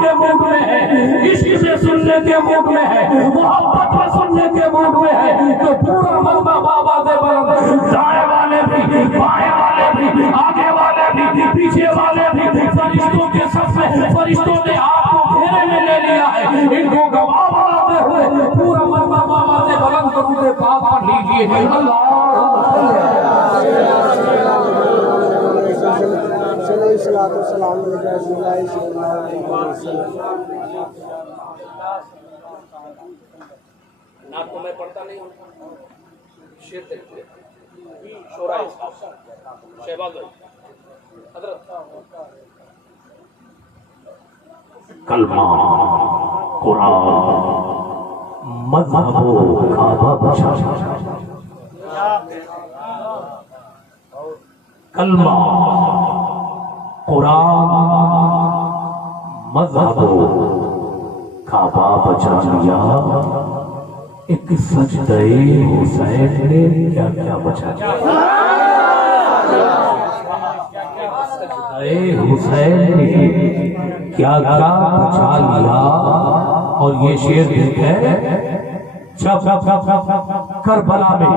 کے موڈ میں ہے، عشق سے سننے کے موڈ میں ہے، محبت میں سننے کے موڈ میں ہے، تو پورا مذہب بابا سے بلند، دائیں والے بھی، بائیں والے بھی، آگے والے بھی، پیچھے والے بھی، فرشتوں کے سب میں فرشتوں نے آپ کو گھیرے میں لے لیا ہے، ان کو گواہ بناتے ہوئے پورا مذہب بابا سے بلند درود پاک پڑھ لیجیے۔ اللہ نعت تو میں پڑھتا نہیں ہوں، شعر دیکھتے شعراء شہباز حضرت کلمہ قرآن مذہب و کعبہ بچا، کلمہ قرآن مذہب و کعبہ بچا لیا، ایک سجدہ حسین نے کیا کیا بچا لیا، سجدہ حسین نے کیا کیا بچا لیا۔ اور یہ شعر دیکھے جب کربلا میں،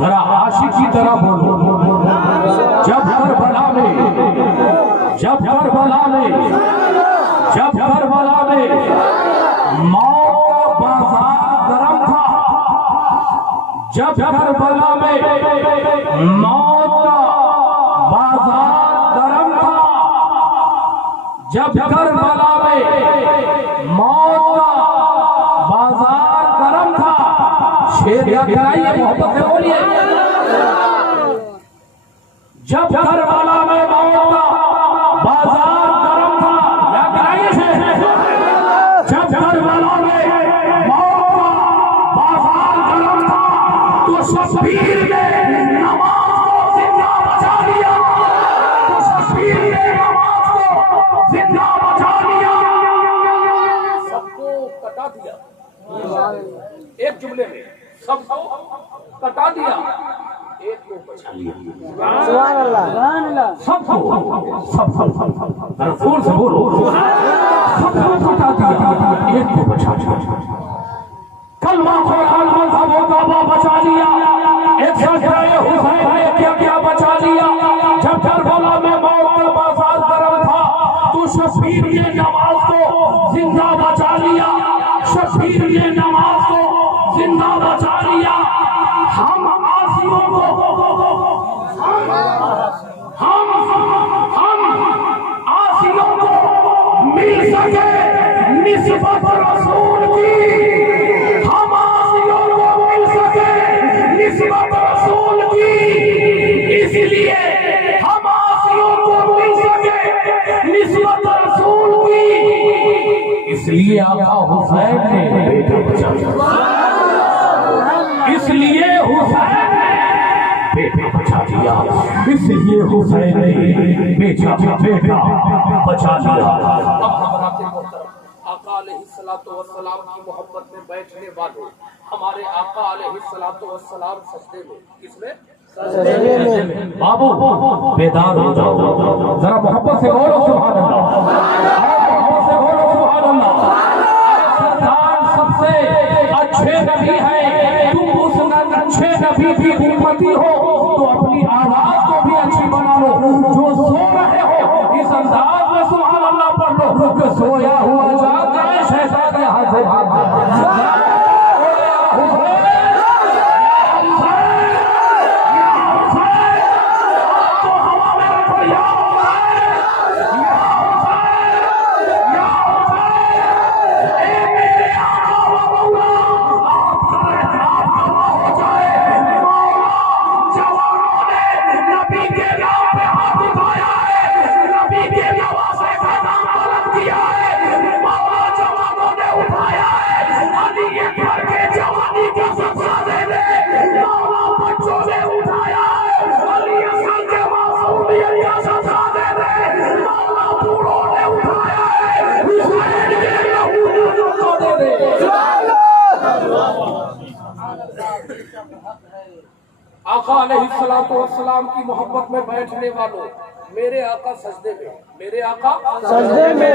ذرا عاشق کی طرح بولو، جب کربلا میں موت کا بازار گرم تھا، جب کربلا میں موت کا بازار گرم تھا، جب کربلا میں موت کا بازار گرم تھا، شیر یاد کرائیے، محبت سے بولیے، جب کربلا میں موت کا بازار گرم تھا، یاد کرائیے شیر، جب کربلا میں موت کا بازار گرم تھا تو شبیر نے نماز کو زندہ بچا لیا، تو شبیر نے نماز کو زندہ بچا لیا، سب کو کٹا دیا ایک جملے میں، سب کو کٹا دیا ایک کو بچا لیا، سبحان اللہ، سب کو زور سے بولو، سب کو کٹا دیا ایک کو بچا لیا، کلمہ قرآن مذہب و کعبہ بچا لیا، ایک سجدہ حسین نے کیا کیا بچا لیا، جب کربلا میں موت کا بازار گرم تھا تو شبیر نے نماز کو زندہ بچا لیا، شبیر نے نماز کو زندہ بچا لیا۔ ہم عاصیوں کو ہم عاصیوں کو مل سکے نسبت رسول کی، ہم عاصیوں کو مل سکے نسبت رسول کی، اس لیے ہم عاصیوں کو مل سکے نسبت رسول کی، اس لیے آقا حسین نے بیٹا بچا لیا، اس لیے حسین نے بیٹا بچا لیا، اس لیے حسین نے بیٹا بچا لیا۔ آقا علیہ السلام کی محبت میں بیٹھنے والے ہمارے آقا علیہ السلام سجدے میں، کس میں؟ سجدے میں۔ بابو بیدار ہو جاؤ، ذرا محبت سے بولو سبحان اللہ، محبت سے بولو سبحان اللہ۔ سردار سب سے اچھے نبی ہے، تم اس اچھے نبی کی امتی ہو تو اپنی آواز کو بھی اچھی بنا لو، جو سو رہے ہو اس انداز میں سبحان اللہ پڑھ لو کہ سویا ہوا جاگ جائے شیطان یہاں سے بھاگ جائے۔ آقا علیہ السلام کی محبت میں بیٹھنے والوں، میرے آقا سجدے میں، میرے آقا سجدے میں،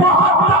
72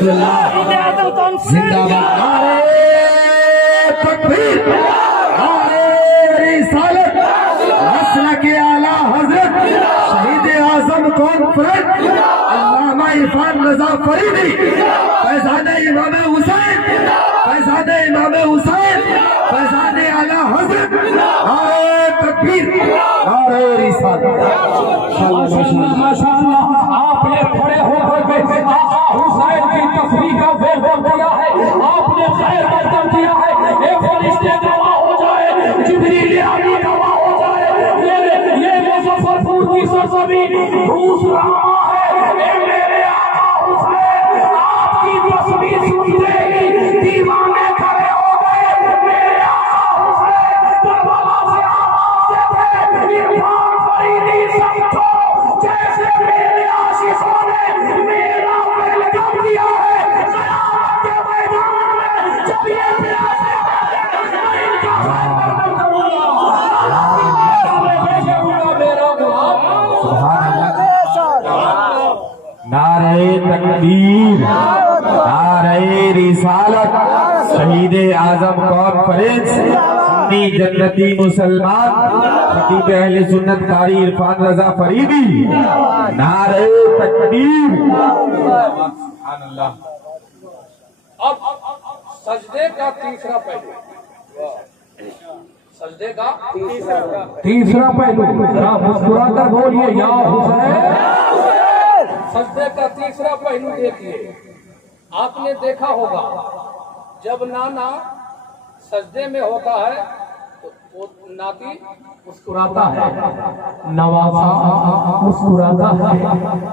زندہ باد نعرہ تکبیر نعرہ رسالت مسلک اعلیٰ حضرت شہید اعظم کانفرنس علامہ عرفان رضا فریدی فیضان امام حسین فیضان امام حسین فیضان اعلیٰ حضرت نعرہ تکبیر نعرہ رسالت. ماشاءاللہ آپ نے کھڑے ہو کر آقا حسین کی تفریح کا ویلکم کیا ہے. آپ نے خیر مقدم کیا ہے. ایک فرشتے گواہ ہو جائے, جبریل امین گواہ ہو جائے. یہ مظفرپور کی سرزمین روس رہا ہے. میرے آقا حسین آپ کی تصویر سنتے ہی دیوانے کھڑے ہو گئے. میرے آقا حسین کربلا سے آواز دیتے عرفان فریدی سمجھو جیسے میرے عاشقوں نے میرا ویلکم کیا ہے. قیامت کے میدان میں جب یہ پیاسے میں ان کا خیر کروں گا, بھیجے ہوگا میرا غلام. سبحان اللہ. نعرہ تکبیر نعرہ رسالت شہید اعظم کانفرنس سنی جنتی مسلمان خطیب اہل سنت قاری عرفان رضا فریدی نعرہ تکبیر. سبحان اللہ. اب سجدے کا تیسرا پہلو, سجدے کا تیسرا پہلو ذرا مسکرا کر بولیے یا حسین. سجدے کا تیسرا پہلو دیکھیے. آپ نے دیکھا ہوگا جب نانا سجدے میں ہوتا ہے تو وہ ناتی مسکراتا ہے, نوازا مسکراتا ہے,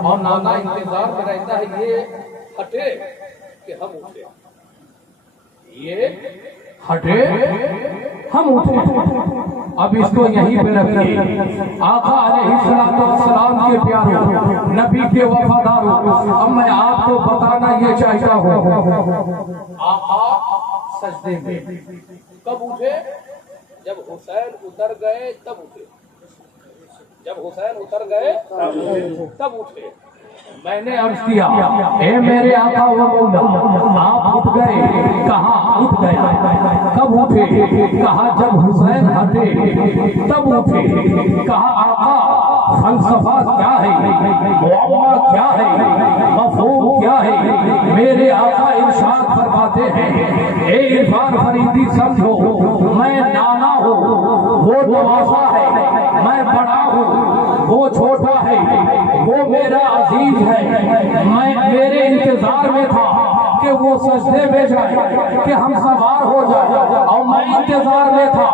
اور نانا انتظار میں رہتا ہے یہ ہٹے کہ ہم اٹھے, یہ ہٹے ہم اٹھے. اب اس کو یہیں پہ رکھیے. آقا علیہ السلام کے پیاروں, نبی کے وفاداروں, اب میں آپ کو بتانا یہ چاہتا ہوں آقا سجدے میں کب اٹھے؟ جب حسین اتر گئے تب اٹھے. جب حسین اتر گئے تب اٹھے. میں نے عرض کیا اے میرے آقا و مولا آپ اٹھ گئے, کہاں اٹھ گئے؟ کب اٹھے؟ کہا جب حسین ہٹے تب اٹھے. کہا آقا فلسفہ کیا ہے, معاملہ کیا ہے, مفہوم کیا ہے؟ میرے آقا ارشاد فرماتے ہیں اے عرفان فریدی سمجھو میں نانا ہوں وہ نوازا ہے, میں بڑا ہوں وہ چھوٹا ہے, وہ میرا عزیز ہے. میں میرے انتظار میں تھا کہ وہ سجدے میں جائے کہ ہم سوار ہو جائے, اور میں انتظار میں تھا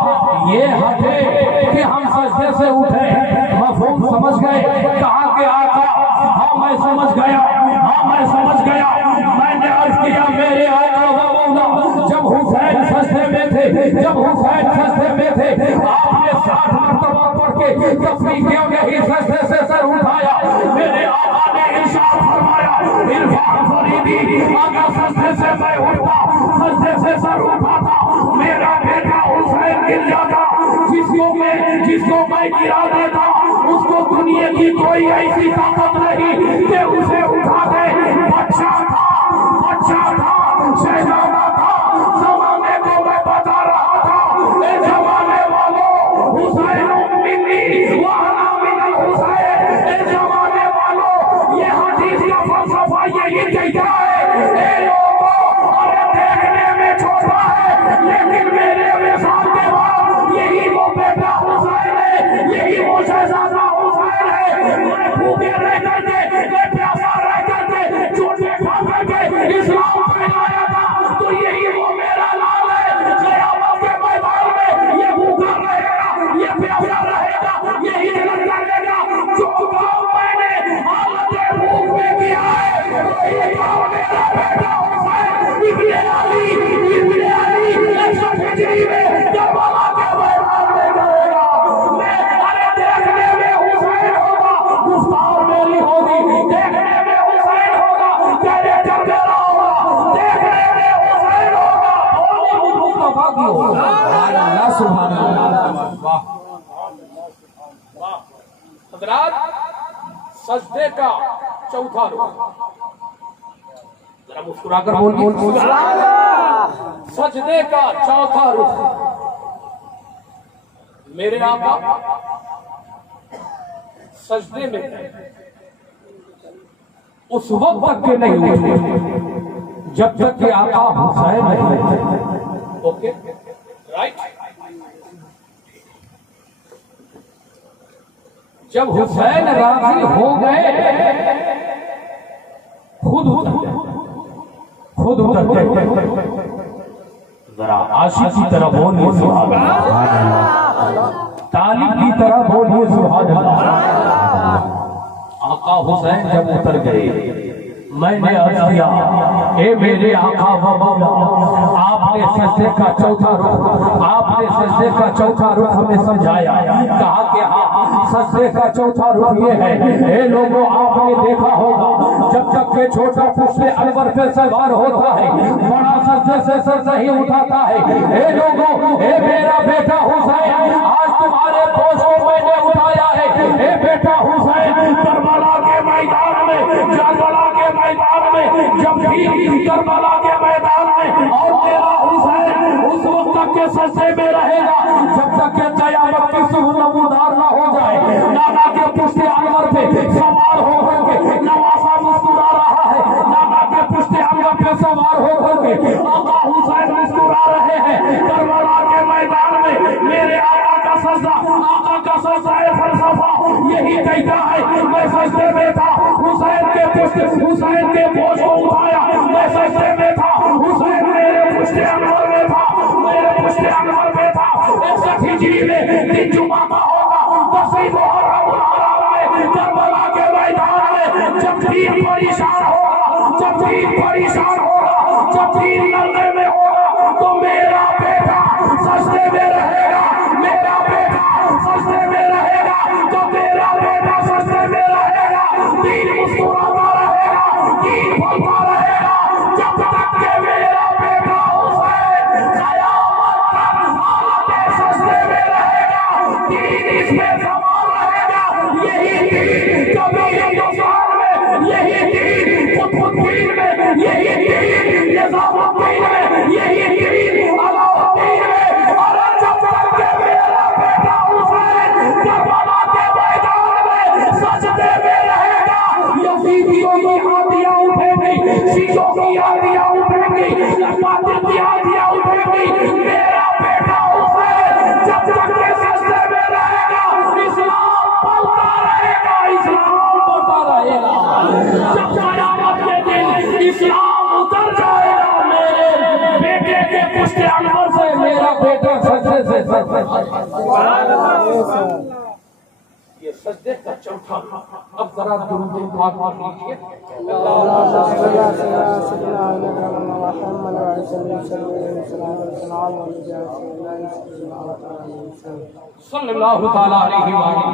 یہ ہٹے کہ ہم سجدے سے اٹھے. مفہوم سمجھ گئے؟ کہا کہ آقا ہاں میں سمجھ گیا, ہاں میں سمجھ گیا. میں نے عرض کیا میرے آقا و مولا جب حسین سجدے میں تھے, جب حسین سجدے میں تھے آپ نے 60 مرتبہ پڑھ کے تفریح کیوں نہیں سجدے سے سر اٹھایا؟ میرے آقا نے ارشاد فرمایا عرفان فریدی اگر سجدے سے میں اٹھتا, سجدے سے سر اٹھاتا, میرا بیٹا حسین گر جاتا جس کو میں گرا دیتا. اس کو دنیا کی کوئی ایسی طاقت نہیں کہ اسے اٹھا دے. بچہ تھا شہزادہ تھا. زمانے کو میں بتا رہا تھا اے زمانے والوں حسین منی وانا من الحسین. اے زمانے والوں یہ حدیث کا فلسفہ یہی کہتا ہے اے لوگوں ارے دیکھنے میں چھوٹا ہے لیکن میرے مثال کے بعد یہی وہ بیٹا حسین ہے, یہی وہ شہزادہ حسین ہے. میں بھوکے رہ کر کے, میں پیاسا رہ کر کے, چوٹے کھا کر کے اسلام پھیلایا تھا, تو یہی وہ میرا لال ہے. قیامت کے میدان میں یہ بھوکا رہے گا, یہ پیاسا رہے گا, یہ ہجرت کرے گا. جو کام میں نے حالت بھوک میں کیا ہے وہی کام میرا بیٹا حسین ابن علی 61 ہجری میں کربلا کے میدان میں کرے گا. میں ارے دیکھنے میں حسین ہوگا, گفتار میری ہوگی, دیکھنے میں حسین ہوگا, کیریکٹر میرا ہوگا, دیکھنے میں حسین ہوگا, ہوگی مصطفیٰ کی ہوگا. سبحان اللہ. سبحان اللہ. واہ. حضرات سجدے کا چوتھا رکن, مسکرا کر بول. سجدے کا چوتھا رخ میرے آقا سجدے میں اس وقت تک کے نہیں اٹھے جب تک کہ آقا حسین نہیں اٹھے. Okay right. جب حسین راضی ہو گئے خود ذرا عاشق کی طرح بولیے سبحان اللہ, طالب کی طرح بولیے سبحان اللہ. آقا حسین جب اتر گئے میں نے عرض کیا اے میرے آقا و مولا, آپ نے سجدے کا چوتھا رخ ہمیں سمجھایا. کہا کہ ہاں سجدے کا چوتھا رخ یہ ہے. اے لوگوں آپ نے دیکھا ہوگا جب تک کہ چھوٹا پشت انور پہ سوار ہوتا ہے بڑا سجدے سے سر نہیں اٹھاتا ہے. اے لوگوں, اے میرا بیٹا حسین آج تمہارے بوجھ کو میں نے اٹھایا ہے. اے بیٹا حسین کربلا کے میدان میں جب بھی کربلا کے میدان میں اور میرا حسین اس وقت تک کے سجدے میں رہے گا جب تک کہ قیامت کی صبح نمودار نہ ہو جائے. نانا کے پشت انور پہ سوار ہو کر کے نواسا مسکرا رہا ہے. نانا کے پشت انور پہ سوار ہو کر کے آقا حسین مسکرا رہے ہیں. کربلا کے میدان میں میرے آقا کا سجدہ فلسفہ یہی کہتا ہے میں سجدے میں تھا حسین کے بوجھ کو اٹھایا. میں سجدے میں تھا حسین میرے پشت انور میں تھا. ایک ہجری میں دن جمعہ کا ہوگا 10 محرم الحرام میں کربلا کے میدان میں جب دین پریشان ہوگا جب دین لڑنے میں ہوگا تو میرا بیٹا سجدے میں رہے گا. میرا بیٹا سجدے میں رہے گا تو میرا بیٹا سجدے میں رہے گا. دین مسکراتا رہے گا, دین پھلتا رہے گا جب تک کہ میرا بیٹا حسین قیامت تک حالت سجدے میں رہے گا. دین اس میں سوال رہے گا. یہی دین کبھی ہندوستان میں, یہی دین قطب الدین میں, یہی دین نظام الدین میں, یہی دین علاؤالدین میں. اور جب تک کہ میرا بیٹا حسین کربلا کے میدان میں سجدے میں رہے گا یزیدیوں کی آندیاں اٹھیں گی, شیعوں کی آندیاں اٹھیں گی, قاتل کی آندیاں اٹھیں گی. میرا بیٹا حسین جب تک کہ سجدے میں رہے گا اسلام پلتا رہے گا. جب قیامت کے دن اسلام اتر جائے گا میرے بیٹے کے پشت انور سے میرا بیٹا سجدے سے یہ سجدے کا چوتھا. اب ذرا درود پاک پڑھ صلی اللہ تعالی علیہ وآلہ.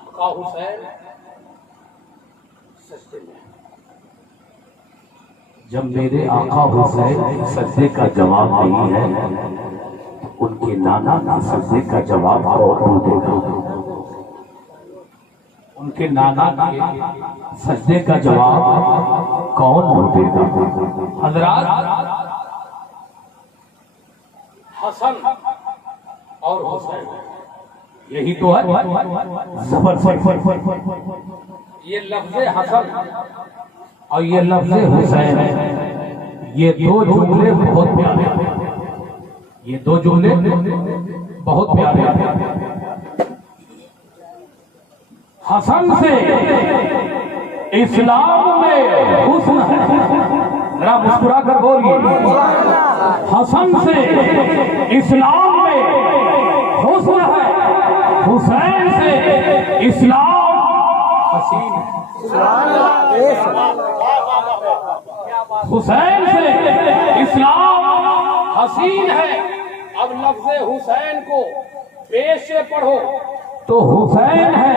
آقا حسین سجدے میں. جب میرے آقا حسین سجدے کا جواب نہیں ہے ان کے نانا کا سجدے کا جواب کون دے گا؟ ان کے نانا کے سجدے کا جواب کون دے گا؟ حضرات حسن اور حسین یہی تو ہے. یہ لفظ حسن اور یہ لفظ حسین یہ دو جملے بہت پیارے ہیں. یہ دو جملے بہت پیارے ہیں. حسن سے اسلام میں حسن ہے. ذرا مسکرا کر بولیے. حسن سے اسلام میں حسن ہے, حسین سے اسلام حسین ہے. حسین سے اسلام حسین ہے. اب لفظ حسین کو پیش سے پڑھو تو حسین ہے,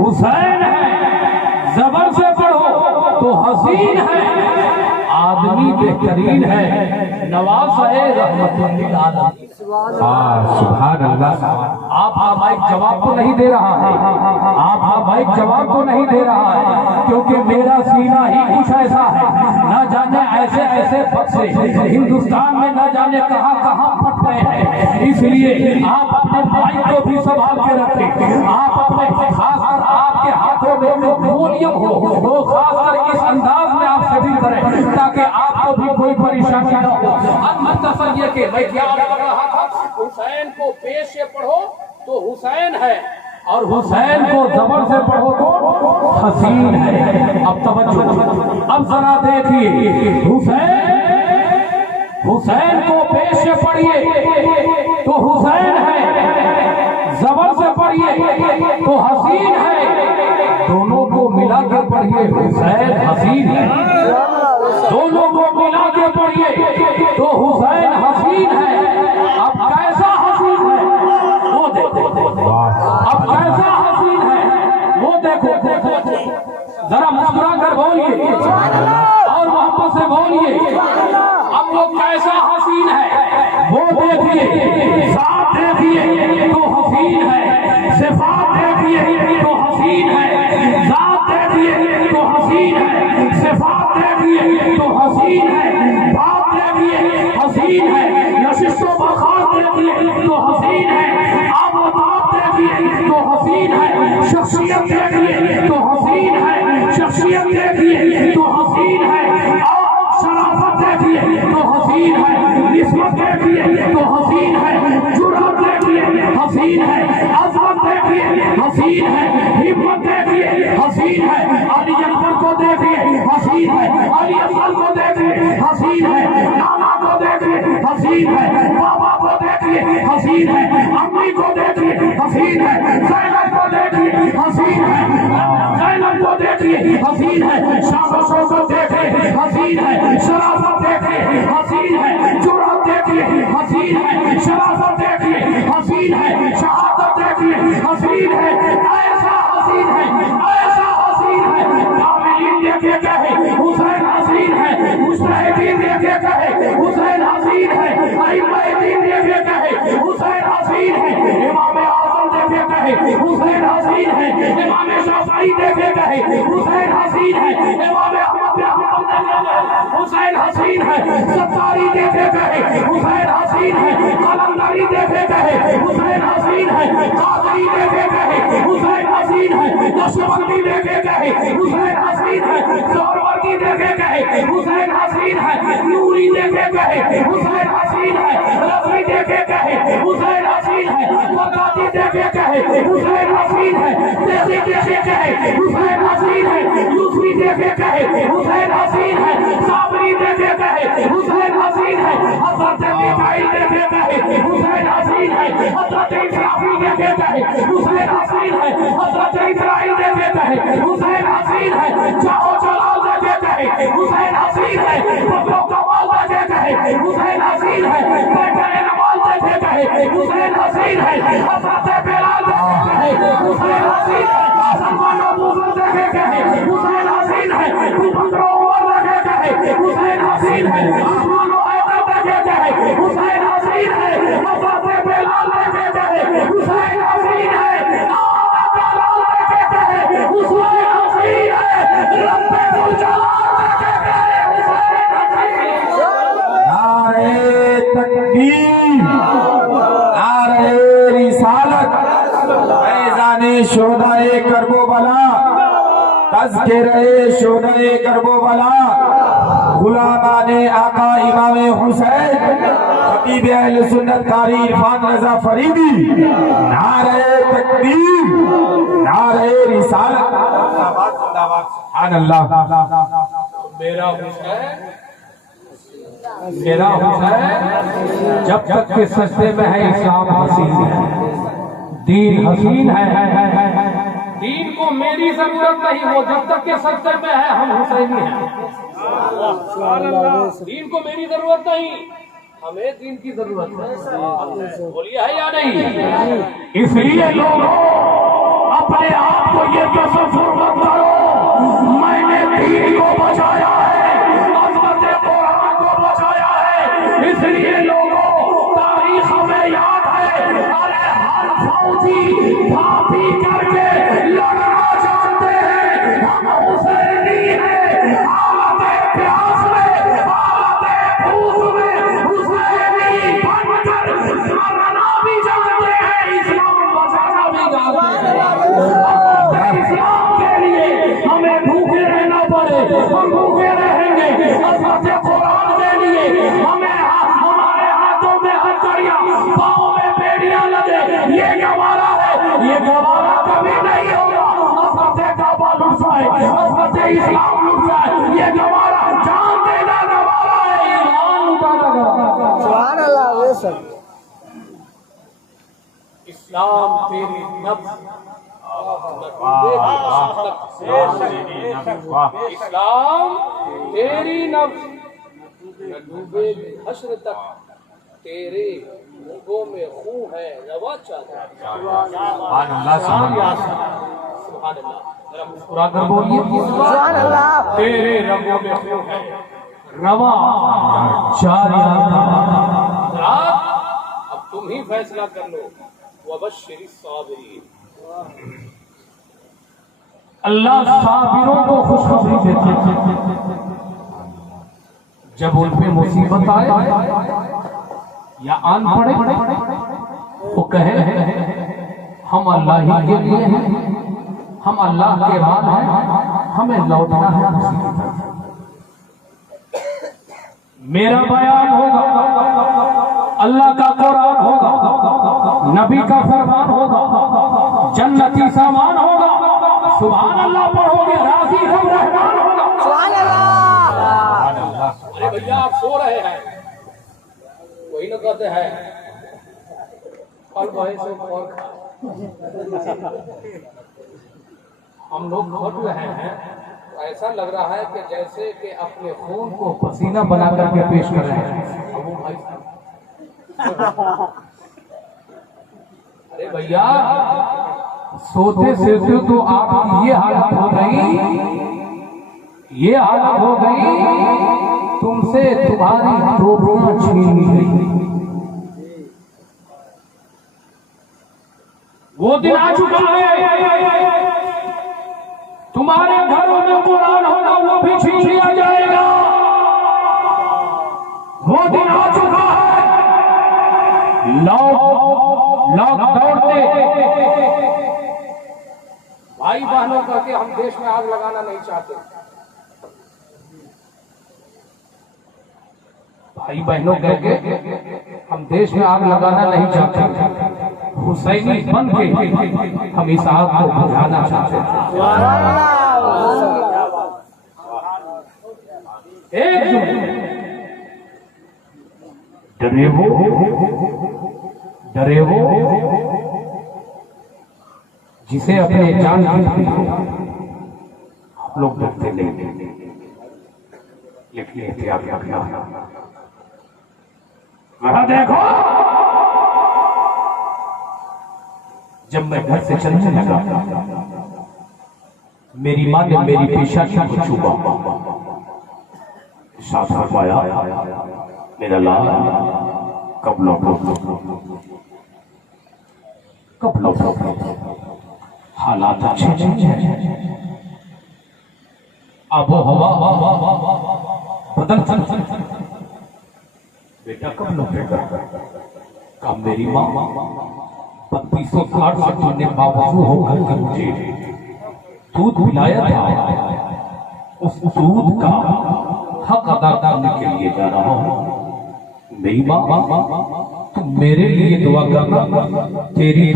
حسین ہے. زبر سے پڑھو تو حسین ہے. آدمی بہترین ہے، نواز ہے رحمت للعالمین۔ سبحان اللہ۔ آپ کا مائک جواب تو نہیں دے رہا ہے، آپ کا مائک جواب تو نہیں دے رہا ہے، کیونکہ میرا سینہ ہی کچھ ایسا ہے، نہ جانے ایسے ایسے بچے ہندوستان میں نہ جانے کہاں کہاں پھٹ رہے ہیں، اس لیے آپ اپنے مائک کو بھی سنبھال کے رکھیں، آپ اپنے خاص کر آپ کے ہاتھوں میں جو وولیم ہو وہ خاص کر اس انداز میں آپ سیٹنگ کریں تاکہ آپ کو بھی کوئی پریشانی نہ ہو۔ مختصر یہ کہ میں کیا کر رہا تھا، حسین کو پیش سے پڑھو تو حسین ہے، اور حسین کو زبر سے پڑھو تو حسین ہے۔ اب توجہ، اب ذرا دیکھیے، حسین کو پیش سے پڑھیے تو حسین ہے، زبر سے پڑھیے تو حسین ہے، دونوں کو ملا کے پڑھیے حسین حسین ہے، دونوں کو ملا کے پڑھیے تو حسین حسین ہے۔ اب کیسا حسین ہے وہ دیکھو، اب کیسا حسین ہے وہ دیکھو، ذرا مسکرا کر بولیے اور محبت سے بولیے، اب وہ کیسا حسین ہے وہ دیکھیے، ساتھ دیکھیے تو حسین ہے، صفات دیکھیے تو حسین ہے، ذات دیکھیے تو حسین ہے، صفات دیکھیے تو حسین ہے، بات دیکھیے حسین ہے، نشست و برخاست دیکھیے تو حسین ہے، آب و تاب دیکھیے تو حسین ہے، شخصیت دیکھیے تو حسین ہے، شخصیت دیکھیے تو حسین ہے، شرافت دیکھیے تو حسین ہے، نسبت دیکھیے تو حسین ہے، جرأت دیکھیے حسین ہے، عظمت دیکھیے حسین ہے، ہمت دیکھیے حسین ہے، علی اکبر کو دیکھیے حسین ہے، علی اصغر کو دیکھیے حسین ہے، نانا کو دیکھیے حسین ہے، بابا کو دیکھیے حسین ہے، امی کو دیکھیے حسین ہے، زینب کو دیکھیے حسین ہے، زینب کو دیکھیے حسین ہے، شان و شوکت دیکھیے حسین ہے، شرافت دیکھیے حسین ہے، جرأت دیکھیے حسین ہے، شرافت دیکھیے حسین ہے، شہادت دیکھیے حسین ہے، ایسا حسین ہے، ایسا حسین ہے، کاملین دیکھے کہے حسین حسین ہے، مجتہدین دیکھے کہے حسین حسین ہے، ائمہ دین دیکھے کہے حسین حسین ہے، امام اعظم دیکھے کہے حسین حسین ہے، امام شافعی دیکھے کہے حسین حسین ہے، امام احمد بن حنبل دیکھے کہے حسین حسین ہے، ستاری دیکھے کہے حسین حسین ہے، قلندری دیکھے کہے حسین حسین ہے، قادری دیکھے کہے حسین حسین ہے، نقشبندی دیکھے کہے حسین حسین ہے، سہروردی دیکھے کہے حسین حسین ہے، نوری دیکھے کہے حسین حسین ہے، رضوی دیکھے کہے حسین حسین ہے، برکاتی دیکھے کہے حسین حسین ہے، دیسی دیکھے کہے حسین حسین ہے، یوسفی دیکھے کہے حسین حسین ہے، صابری دیکھے کہے حسین حسین ہے، حضرت میکائیل دیکھے کہے حسین حسین ہے، حضرت اسرافیل دیکھے کہے حسین حسین ہے، حضرت اسرائیل دیکھے کہے حسین حسین ہے، جاؤ جلال دیکھے کہے حسین حسین ہے، فضل و کمال دیکھے کہے حسین حسین ہے، بیٹر نوال دیکھے کہے حسین حسین ہے، حضرت بلال دیکھے کہے حسین حسین ہے، سلمان و موسیٰ دیکھے کہے حسین حسین ہے، بکر و عمر دیکھے کہے حسین حسین ہے، عثمان و حیدر دیکھے کہے حسین حسین ہے، حضرت بلال دیکھے کہے حسین حسین ہے، آمد بلال دیکھے کہے حسین حسین ہے، رب الجلال دیکھے کہے حسین حسین ہے۔ نعرہ تکبیر، نعرہ رسالت، فیضان شہدائے کرب و بلا، تذکرہ شہدائے کرب و بلا، غلامان آقا امام حسین، خطیب اہل سنت قاری عرفان رضا فریدی، نعرہ تکبیر، نعرہ رسالت، سبحان اللہ۔ میرا حسین جب تک کہ سجدے میں ہے اسلام حسین ہے، دین حسین ہے، دین کو میری ضرورت نہیں، وہ جب تک کہ سجدے میں ہے ہم حسینی ہیں۔ دین کو میری ضرورت نہیں، ہمیں دین کی ضرورت ہے، بولیے ہے یا نہیں؟ اس لیے لوگوں اپنے آپ کو یہ تصور مت کرو میں نے دین کو بچایا ہے، عظمت اس لیے لوگوں تاریخ میں یاد ہے، ارے ہر فوجی بھاپی کر کے لڑنا چاہتے ہیں، ہم حسینی ہیں، حالت پیاس میں، حالت بھوک میں حسینی بن کر مرنا بھی جانتے ہیں، اسلام بچانا بھی جانتے ہیں۔ اسلام کے لیے ہمیں بھوکے رہنا پڑے، ہم بھوکے رہیں گے۔ عظمت قرآن کے لیے ہمیں ہمارے ہاتھوں میں ہتھیلیاں، پاؤں میں بیڑیاں لگے، یہ گوارا ہے، یہ گوارا کبھی نہیں ہوگا۔ عظمت کعبہ لٹ جائے، عظمت اسلام لٹ جائے، یہ گوارا جان دینا گوارا ہے، ایمان لٹانا گوارا۔ سبحان اللہ، بے شک۔ اسلام تیری نفس، اسلام تیری نفس نہ ڈوبے حشر تک، تیرے رگوں میں خون ہے روا چاہتا ہے۔ سبحان اللہ، سبحان اللہ، سبحان اللہ، ذرا مسکرا کر بولیے، سبحان اللہ۔ تیرے رگوں میں خون ہے روا چاہتا ہے۔ اب تم ہی فیصلہ کر لو۔ وبشر الصابرین، اللہ صابروں کو خوشخبری دیتا ہے، جب ان پہ مصیبت آئے یا آن پڑے وہ کہے ہم اللہ ہی کے لیے ہیں، ہم اللہ کے بعد ہیں، ہمیں لوٹنا ہے مصیبت۔ میرا بیان ہوگا، اللہ کا قرآن ہوگا، نبی کا فرمان ہوگا، جنتی سامان ہوگا، سبحان اللہ پڑھو گے، راضی ہم رحمان ہوگا۔ سبحان اللہ۔ ارے بھیا آپ سو رہے ہیں، وہی نہ کہتے ہیں پھل بھائی سے اور کھا۔ ہم لوگ کھٹ رہے ہیں، ایسا لگ رہا ہے کہ جیسے کہ اپنے خون کو پسینہ بنا کر کے پیش کر رہے ہیں ابو بھائی صاحب۔ ارے بھیا سوتے سوتے تو آپ کی یہ حالت ہو گئی، یہ حالت ہو گئی، تم سے تمہاری ٹوپیاں چھین گئی۔ وہ دن آ چکا ہے، تمہارے گھروں میں قرآن ہوگا وہ بھی چھین لیا جائے گا۔ وہ دن آ چکا ہے، لوگ دوڑتے بھائی بہنوں کر کے ہم دیش میں آگ لگانا نہیں چاہتے، بھائی بہنوں کہہ کے ہم دیش میں آگ لگانا نہیں چاہتے، حسینی بن کے ہم اس آگ کو بجھانا چاہتے ہیں۔ ڈرے وہ جسے اپنے جان کی ہم لوگ ڈرتے نہیں، لیکن احتیاط رکھنا۔ وہاں دیکھو، جب میں گھر سے چلنے لگا میری ماں نے میری پیشانی کو چوما، ساتھ فرمایا میرا لال کب لوٹو، کب لوٹو، حالات اچھے ہیں، آب و ہوا بدل بیٹا کب لوٹے گا؟ کہا میری ماں 3260 سے تم نے باوضو ہو کر مجھے دودھ پلایا تھا، اس دودھ کا حق ادا کرنے کے لیے جا رہا ہوں۔ میری ماں تم میرے لیے دعا کرنا، تیری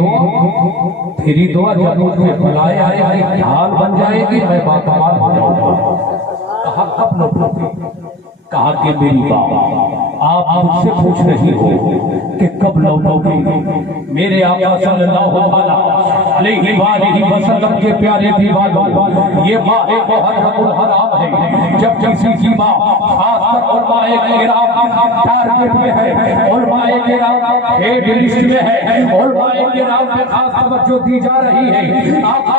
دعا جب مجھ میں بلائے آئے حال بن جائے گی، میں باکمال ہو جاؤں گا۔ کہا کب لوٹو؟ کہا کہ میری ماں آپ مجھ سے پوچھ رہی ہو کہ کب لوٹو گے؟ میرے آقا صلی اللہ علیہ وآلہ وسلم کے پیارے دیوانوں، یہ ماہ محرم الحرام ہے، جب کسی کی ماں خاص کر علماء کرام ٹارگٹ میں ہے، علماء کرام ہیڈ لسٹ میں ہے، علماء کرام پہ خاص توجہ دی جا رہی ہے۔ آقا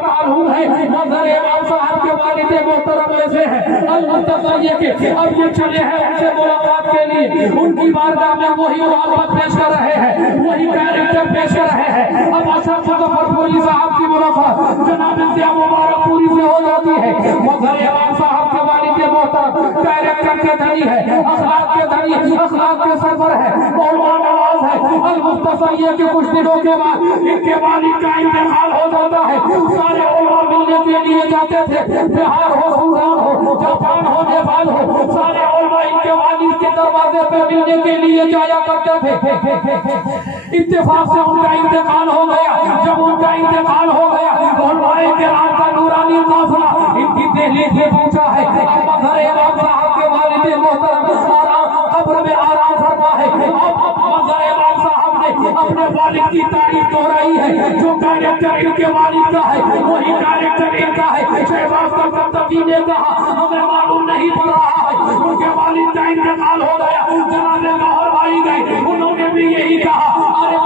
معلوم ہے مظہر امام صاحب کے والد محترم میں سے ہے المنتظر یہ کہ اب یہ چلے ہیں ان سے ملاقات کے لیے ان کی بارگاہ میں وہی محبت پیش کر رہے ہیں وہی کیریکٹر پیش کر رہے ہیں اب اشرف مظفر پوری صاحب کی ملاقات جناب انتہا مبارک پوری سے ہو جاتی ہے مظہر امام صاحب کے والد محترم کیریکٹر کے دھنی ہے اخلاق کے دھنی اخلاق کے سرور ہے مولانا نواز ہے المختصر یہ کہ کچھ دنوں کے بعد ان کے والد کا انتقال ہو جاتا ہے سارے علماء ملنے کے لیے جاتے تھے بہار ہو سودان ہو جاپان ہو نیپال ہو سارے علماء ان کے والد کے دروازے پہ ملنے کے لیے جایا کرتے تھے اتفاق سے ان کا انتقال ہو گیا جب ان کا انتقال ہو گیا علماء کرام کا نورانی قافلہ ان کی دہلیز میں پہنچا ہے مظہر امام صاحب کے والد محترم قبر میں آرام فرما ہے اب مظہر امام صاحب نے اپنے والد کی تعریف دہرائی ہے جو کیریکٹر ان کے والد کا ہے وہی کیریکٹر ان کا ہے شہباز قرطبی نے کہا ہمیں معلوم نہیں پڑ رہا ہے ان کے والد کا انتقال ہو گیا جناب گوہر بھائی گئے انہوں نے بھی یہی کہا ارے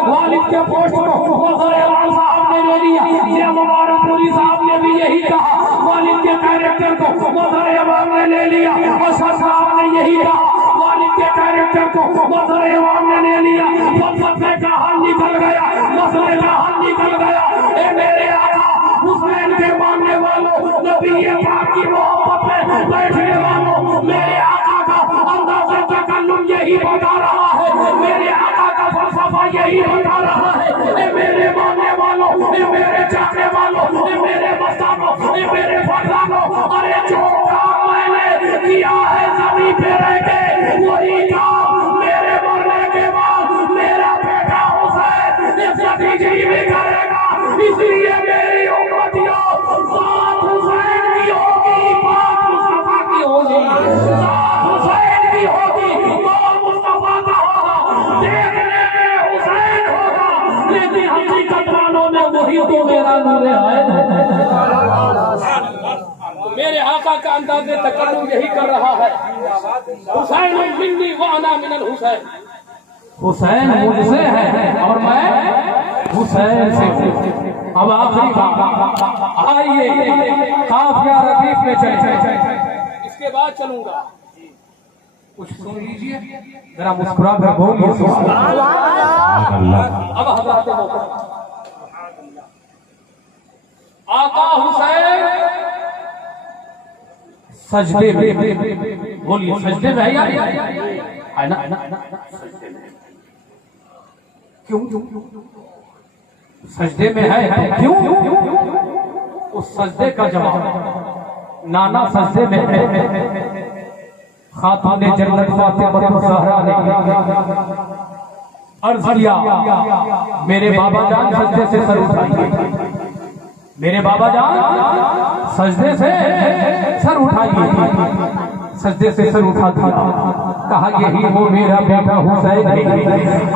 والد کے پوسٹ کو مظہر امام صاحب نے لے لیا یہ مبارک پوری صاحب نے بھی یہی کہا والد کے کیریکٹر کو مظہر امام نے لے لیا اشرف صاحب نے یہی کہا والد کے کیریکٹر کو مظہر امام نے لے لیا مسئلے کا حل نکل گیا مسئلے کا حل نکل گیا اے میرے آقا حسین کے ماننے والوں نبی پاک کی محبت میں بیٹھنے والوں میرے آقا کا انداز تکلم یہی بتا رہا ہے میرے آقا کا فلسفہ یہی بتا رہا ہے اے میرے ماننے والوں اے میرے چاہنے والوں اے میرے مستانوں اے میرے فرزانوں ارے جو کام میں نے کیا ہے زمین پہ رہ کے وہی کام میرے مرنے کے بعد میرا بیٹا حسین اس نتیجے بھی کرے گا اس لیے میری امتیوں ذات حسین کی ہوگی بات مصطفیٰ کی ہوگی ذات حسین کی ہوگی بات مصطفیٰ کا ہوگا دیکھنے میں حسین ہوگا لیکن حقیقت مانوں میں وہی تو میرا نور عین ہے میرے آقا کا انداز تکلم یہی کر رہا ہے حسین منی وانا من الحسین حسین مجھ سے ہے اور میں حسین سے ہوں اب آخری بات آئیے قافیہ ردیف میں چلے اس کے بعد چلوں گا کچھ سن لیجئے ذرا مسکرا کر بولیے سبحان اللہ اب حضرات محترم آقا حسین سجدے میں بولیے سجدے میں ہے نا کیوں سجدے میں ہے کیوں اس سجدے کا جواب نانا سجدے میں ہے خاتون جنت فاطمہ الزہرا نے عرض کیا میرے بابا جان سجدے سے سر اٹھائیے میرے بابا جان سجدے سے سر اٹھائیے سجدے سے سر اٹھا دیا کہا یہی وہ میرا بیٹا حسین ہے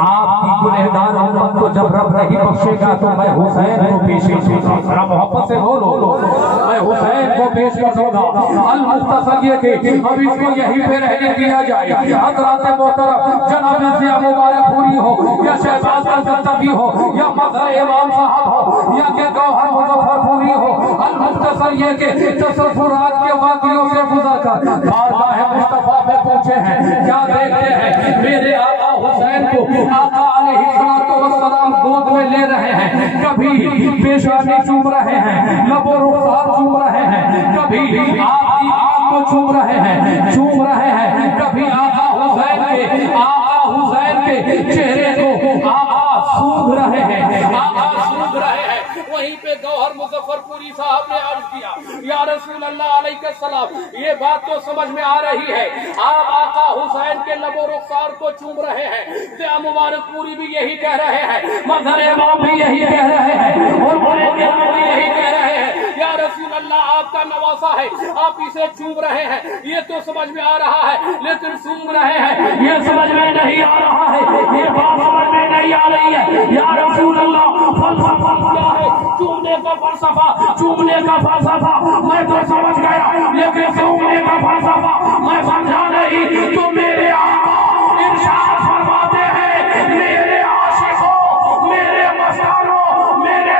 آپ کی گنہگار امت کو جب رب نہیں بخشے گا تو میں حسین کو پیش کروں گا ذرا محبت سے بولو میں حسین کو پیش کروں گا المختصر یہ کہ اب اس کو یہیں پہ رہنے دیا جائے حضرات محترم جناب ضیاء مبارک پوری ہو یا شہباز قرطبی ہو یا مظہر امام صاحب ہو یا کہ گوہر مظفر پوری ہو المختصر یہ کہ تصورات کے وادیوں سے گزر کر بارگاہ مصطفیٰ میں پہنچے ہیں کیا دیکھتے ہیں میرے آقا حسین کو آقا علیہ السلام گود میں لے رہے ہیں کبھی پیشانی چوم رہے ہیں لب و رخسار چوم رہے ہیں کبھی آپ کی آنکھ کو چوم رہے ہیں کبھی آقا حسین کے چہرے کو آقا سونگھ رہے ہیں وہیں پہ گوہر مظفر پوری صاحب نے عرض کیا یا رسول اللہ علیہ السلام یہ بات تو سمجھ میں آ رہی ہے آپ آقا حسین کے لب و رخسار کو چوم رہے ہیں ضیاء مبارک پوری بھی یہی کہہ رہے ہیں مظہر امام بھی یہی کہہ رہے ہیں اور بڑے کرام بھی یہی کہہ رہے ہیں یا رسول اللہ آپ کا نواسا ہے آپ اسے چوم رہے ہیں یہ تو سمجھ میں آ رہا ہے لیکن سونگ رہے ہیں یہ سمجھ میں نہیں آ رہا ہے یہ بات سمجھ میں نہیں آ رہی ہے یا رسول اللہ فلسفہ کیا ہے چومنے کا فلسفہ چومنے کا فلسفہ میں تو سمجھ گیا لیکن سونگنے کا فلسفہ میں سمجھا نہیں تو میرے آقا ارشاد فرماتے ہیں میرے عاشقوں میرے مسانوں میرے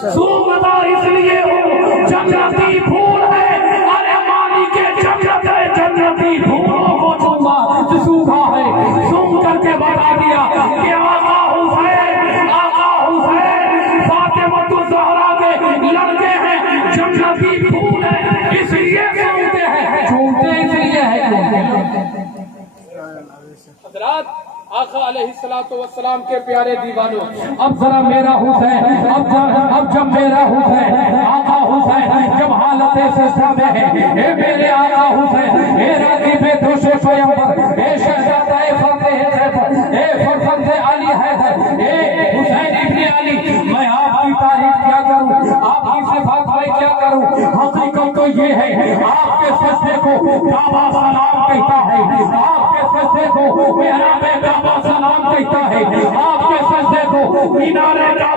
سوگتا اس لیے ہوں جنتی پھول ہے، ارے مالی کے جنت ہے، جنتی پھولوں کو چوما سوکھا ہے، سن کر کے بتا دیا کہ آقا حسین فاطمہ الزہرا کے لڑکے ہیں، جنتی پھول ہے، اس لیے سنتے ہیں، جھومتے اس لیے ہیں۔ حضرات آقا علیہ السلام کے پیارے دیوانوں، اب ذرا میرا حسین، اب جب میرا حسین، آقا حسین جب حالت سجدہ میں ہے، اے میرے آقا حسین، اے راغب دوش پیغمبر، اے شہزادہ فاتح حیدر، اے فرزند علی حیدر، اے حسین ابن علی، میں آپ کی تعریف کیا کروں، آپ کی صفات میں کیا کروں؟ حقیقت تو یہ ہے آپ کے سجدے کو کعبہ سلام کہتا ہے، آپ کے سجدے کو محراب کعبہ سلام کہتا ہے، آپ کے سجدے کو مینار کعبہ